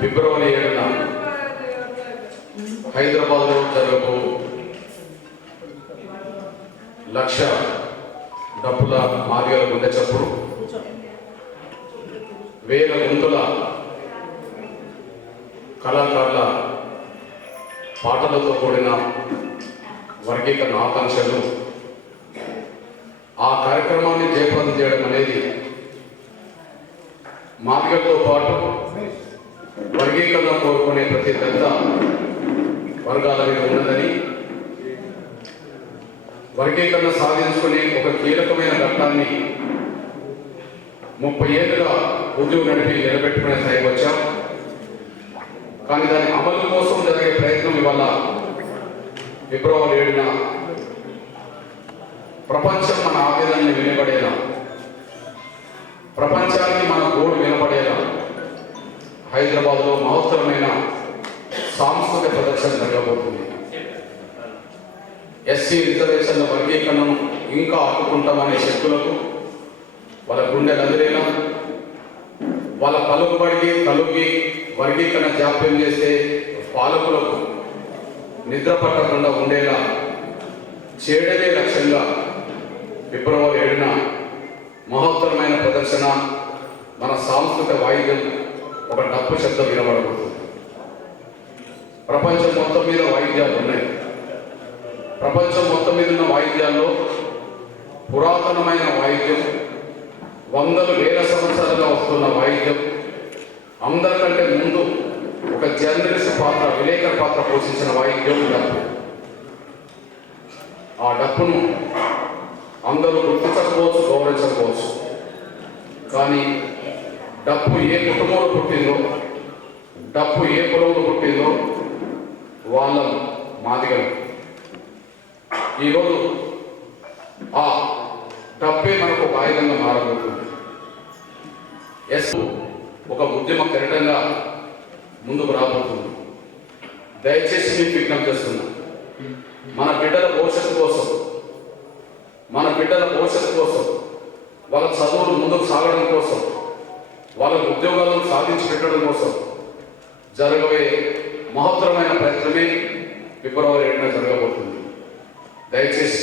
ఫిబ్రవరి ఏడున హైదరాబాద్లో జరగబో లక్ష డబ్బుల మాదిగల గుండె చప్పుడు. వేల గుంతుల కళాకారుల పాటలతో కూడిన వర్గీకరణ ఆకాంక్షలు. ఆ కార్యక్రమాన్ని జయప్రదం చేయడం అనేది మార్గంతో పాటు వర్గీకరణ కోరుకునే ప్రతి పెద్ద వర్గాల మీద ఉన్నదని వర్గీకరణ సాధించుకునే ఒక కీలకమైన ఘట్టాన్ని ముప్పై ఏళ్ళుగా ఉద్యోగం నడిపి నిలబెట్టుకునే స్థాయికి వచ్చాం. కానీ దాని అమలు కోసం జరిగే ప్రయత్నం ఇవాళ ఫిబ్రవరి ఏడున ప్రపంచం మన ఆవేదనని వినబడేలా ప్రపంచానికి మన గోడు వినపడేలా హైదరాబాద్లో మహత్తరమైన సాంస్కృతిక ప్రదర్శన జరగబోతుంది. ఎస్సీ రిజర్వేషన్ల వర్గీకరణను ఇంకా ఆపుకుంటామనే శక్తులకు వాళ్ళ గుండె నదిలేలా వాళ్ళ పలుకుబడికి తలుగి వర్గీకరణ జాప్యం చేసే పాలకులకు నిద్ర పట్టకుండా ఉండేలా చేయడమే లక్ష్యంగా ఫిబ్రవరి ఏడున మహోత్తరమైన ప్రదర్శన మన సాంస్కృతిక వాయిద్యం ఒక డప్పు శబ్దం వినబడకూడదు. ప్రపంచం మొత్తం మీద వాయిద్యాలు ఉన్నాయి. ప్రపంచం మొత్తం మీద ఉన్న వాయిద్యాల్లో పురాతనమైన వాయిద్యం వందలు వేల సంవత్సరాలుగా వస్తున్న వాయిద్యం అందరికంటే ముందు ఒక జర్నలిస్ట్ పాత్ర విలేకర్ పాత్ర పోషించిన వాయిద్యం డప్పు ఆ డప్పును అందరూ గుర్తించకపోవచ్చు గౌరవించకపోవచ్చు. కానీ డబ్బు ఏ కుటుంబంలో పుట్టిందో డబ్బు ఏ కులంలో పుట్టిందో వాళ్ళ మాదిగలు. ఈరోజు ఆ డబ్బే మనకు ఒక ఆయుధంగా మారబోతుంది. ఎస్ ఒక ఉద్యమ కెరటంగా ముందుకు రాబోతుంది. దయచేసి మీకు విజ్ఞప్తి చేస్తున్నా. మన బిడ్డల భవిష్యత్తు కోసం మన బిడ్డల భవిష్యత్తు కోసం వాళ్ళ చదువులు ముందుకు సాగడం కోసం వాళ్ళ ఉద్యోగాలను సాధించి పెట్టడం కోసం జరగబోయే మహత్తరమైన ప్రయత్నమే ఫిబ్రవరి ఏడున జరగబోతుంది. దయచేసి